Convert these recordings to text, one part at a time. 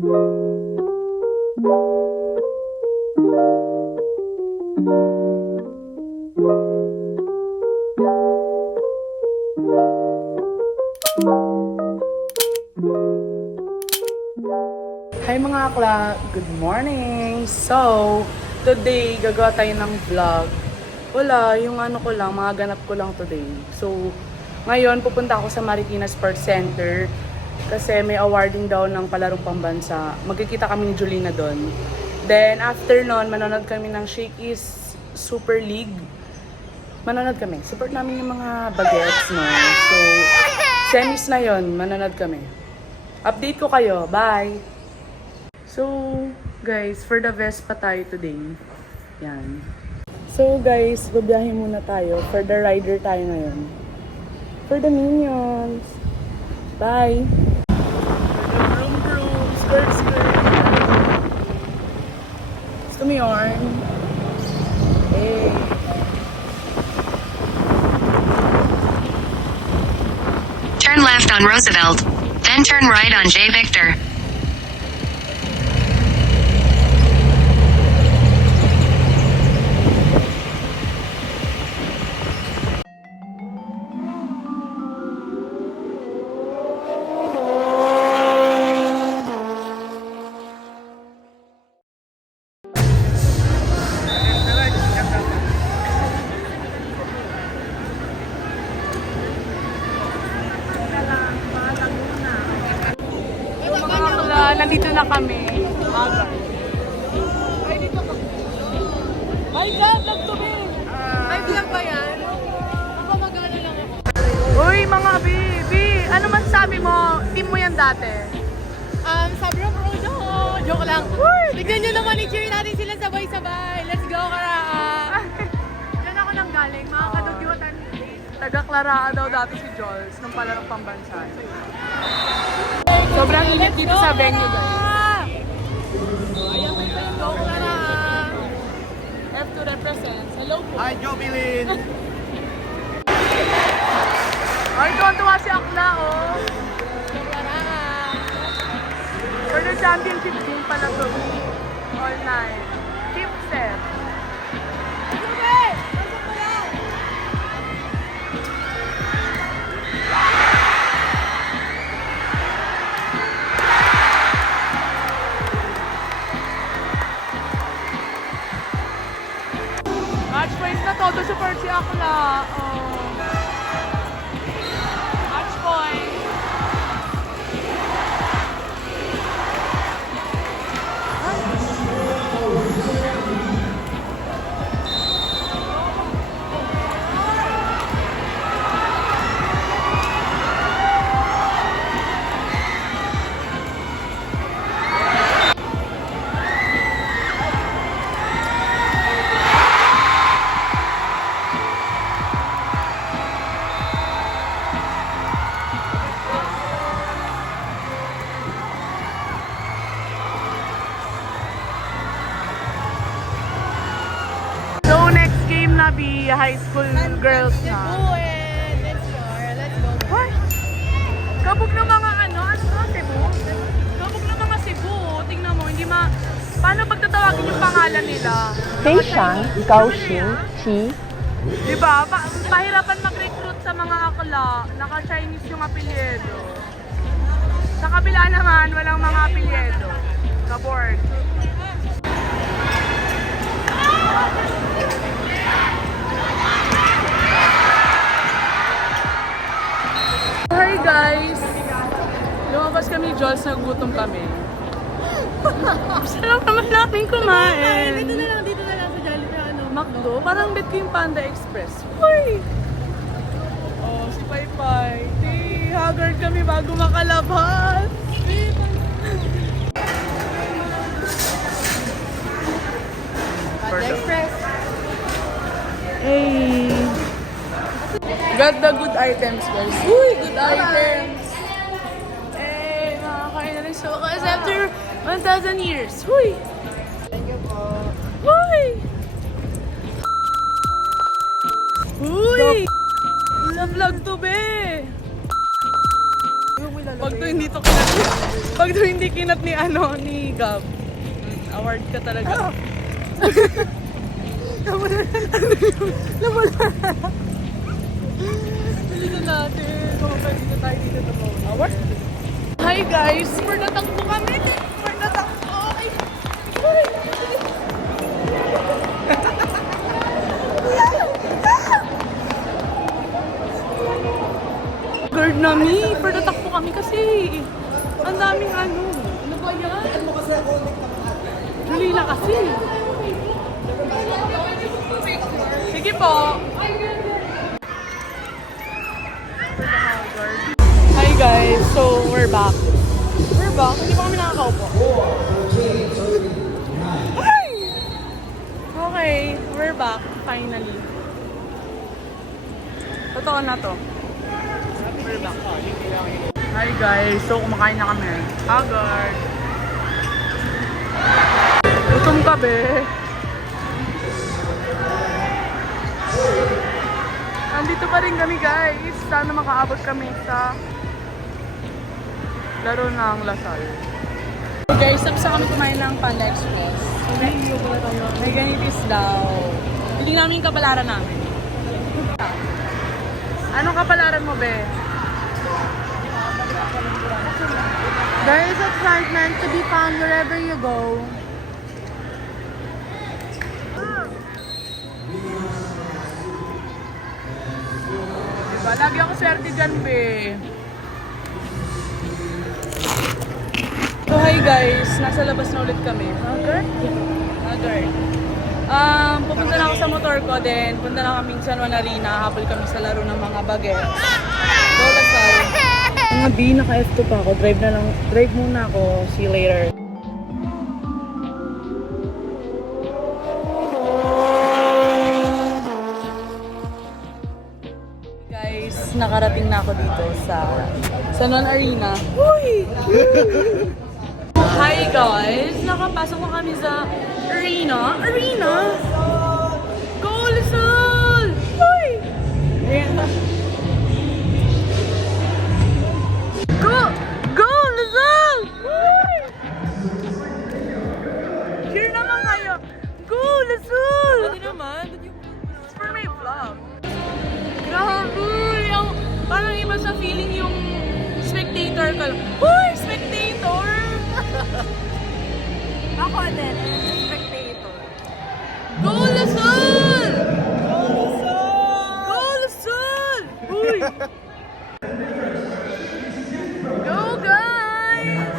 Hi mga akla! Good morning! So, today gagawa tayo ng vlog. Wala, yung ano ko lang, mga ganap ko lang today. So, ngayon pupunta ako sa Marikina Sports Center kasi may awarding daw ng palarong pambansa. Magkikita kami ni Julina doon. Then, after nun, manonood kami ng Shakey's Super League. Manonood kami. Support namin yung mga bagets, no? So, semis na yon, manonood kami. Update ko kayo. Bye! So, guys, for the Vespa tayo today. Yan. So, guys, babiyahin muna tayo. For the rider tayo ngayon. For the minions. Bye! Vroom, vroom. Skirt, skirt. Gusto mo yarn? Hey! Turn left on Roosevelt, then turn right on J. Victor. Nandito na kami. Ay, dito ka. Ay, vlog to be. Ay, vlog ba yan? Ako mag-ano lang ako. Uy, mga baby! Ano masasabi mo? Team mo yan dati? Sabi ng Rojo. Joke lang. Tignan nyo naman, i-cheer natin sila sabay-sabay. Let's go, Karaa! Diyan ako nang galing. Mga kadugyutan. Taga-Claraan daw dati si Jules nung palarong pambansa. Sobrang init dito sa venue, guys. Ayan, let's go, Karaa! F2 represents. Hello po. Hi, Jobilin! Ay, tuwa si Akla, oh. Karaa! For the championship din pala to. All night. Keep set. Match points na todo support si Akla. Oh. Match point. So next game na be high school girls na. Let's go. Hoy! Kabog ng mga ano to, Cebu? Kabog ng mga Cebu. Tingnan mo, hindi paano pagtatawagin yung pangalan nila? 非常高兴其 Diba? Pahirapan mag-recruit sa mga akla. Naka-Chinese yung apelyedo. Sa kabila naman, walang mga apelyedo. Ka-board. Hi guys! Lumabas kami ni Jules, nagugutom kami. Sarap naman namin kumain. Dito na lang sa Jollibee. McDo? Parang bet ko yung Panda Express. Uy! Oh, si Paypay. Haggard kami bago makalabas. Express. Hey! Got the good items, guys. Uy, good items! Hey, makakain na rin sa wakas after 1,000 years. Uy! Thank you po. Uy! Uy! Sa vlog to, be! Yung Pag to hindi to kinat ni, pag to hindi kinat ni ano, ni Gab. Award ka talaga. Dito natin. Kumapag dito tayo dito sa phone. Award? Hi guys! For natakbo kami! For natakbo! Okay. Girl na me! For natakbo kami kasi ang daming ano. Ano ba yan? Dali na kasi. Sige po. Hi guys, so we're back. We're back. Hindi pa kami nakakaupo. Hi! Okay, we're back finally. Totoo na to. We're back. Hi guys, so kumakain na kami. Haggard. Gutom ka be. Nandito pa rin kami guys. Sana makaabot kami sa laro ng Lasal. So guys, tapos na kami kumain ng Panda Express. May ganitis daw. Hindi namin yung kapalaran namin. Anong kapalaran mo be? There is excitement to be found wherever you go. Diba? Lagi ako swerte dyan, be. So, hi guys. Nasa labas na ulit kami. Haggard? Haggard. Pupunta na ako sa motor ko din. Punta na kaming San Juan Arena. Habol kami sa laro ng mga bagets. Go, Lasal. Mga B, naka-F2 pa ako. Drive muna ako. See you later. Guys, nakarating na ako dito sa San Juan Arena. Uy! Hi guys! Nakapasok na kami sa arena. Arena! Go, Lasal! Uy! Go! Go, Lasal! Uy! Cheer naman kayo! Go, Lasal! Pwede naman. It's for my vlog. Grabe! Parang iba sa feeling yung spectator ka. Uy! Spectator! Ako din, spectator. Go, Lasal! Go, Lasal! Go, Lasal! Uy! Go, guys!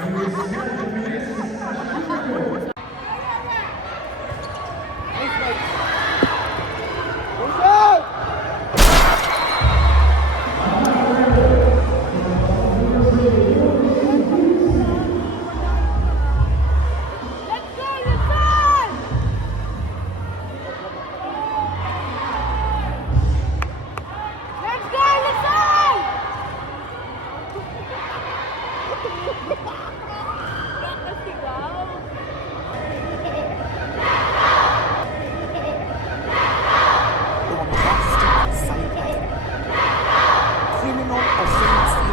Criminal offensive.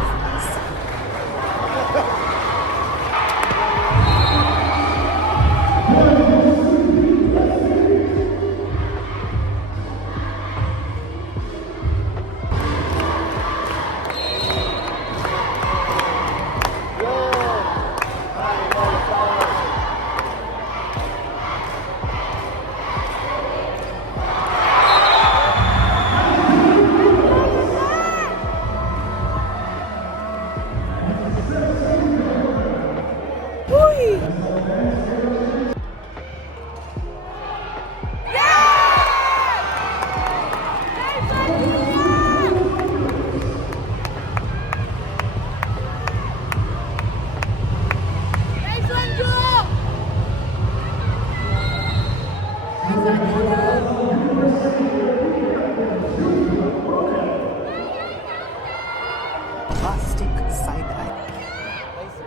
Plastic side eye.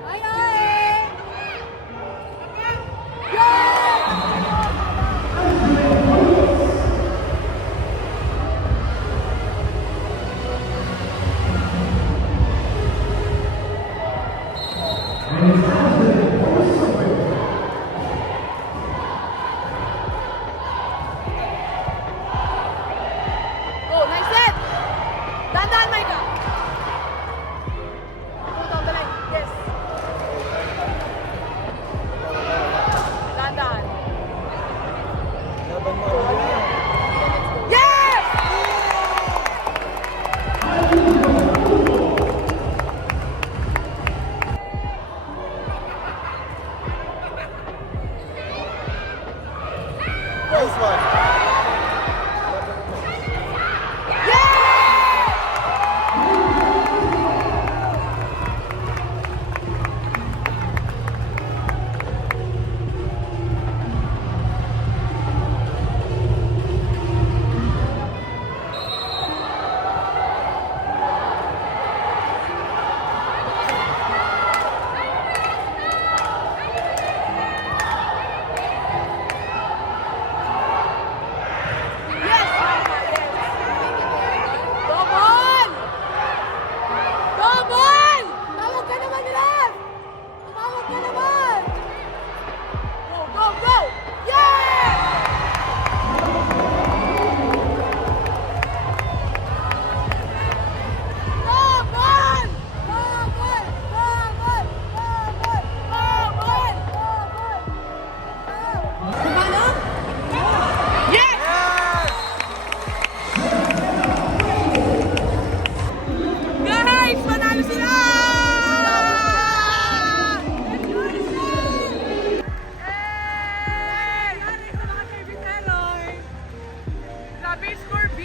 Ay, ay! Nice one. Double! Double! Tawag ka naman nila! Tumawag ka naman! Go, go, go! Yeah! Double! Double! Double! Double! Double! Double! Kumano? Yes! Guys, panalo sila! Grabe yung score, B!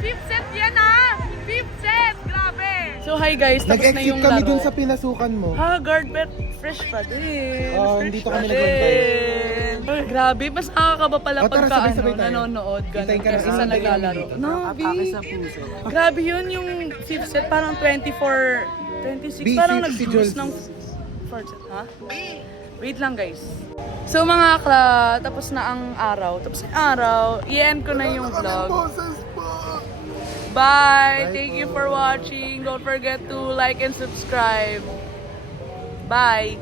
Fifth set yan ah! Fifth set! Grabe! So hi guys, tapos na Nag-exit yung kami laro. dun sa pinasukan mo. Ha, guard bet fresh pa din. Oo, Fresh dito pa kami din. nag-run Grabe, mas nakakaba pala O, tara, pagka sabay-sabay tayo. nanonood ka Hintayin ka kasi na, sa hintayin naglalaro. ka. No, B. Grabe yun, yung fifth set, parang 24, 26, B, parang si nag-juice Jules. ng fourth set, ha? Wait lang guys. So mga akla, tapos na ang araw. Tapos na yung araw, i-end ko na yung vlog. Bye! Thank you for watching. Don't forget to like and subscribe. Bye!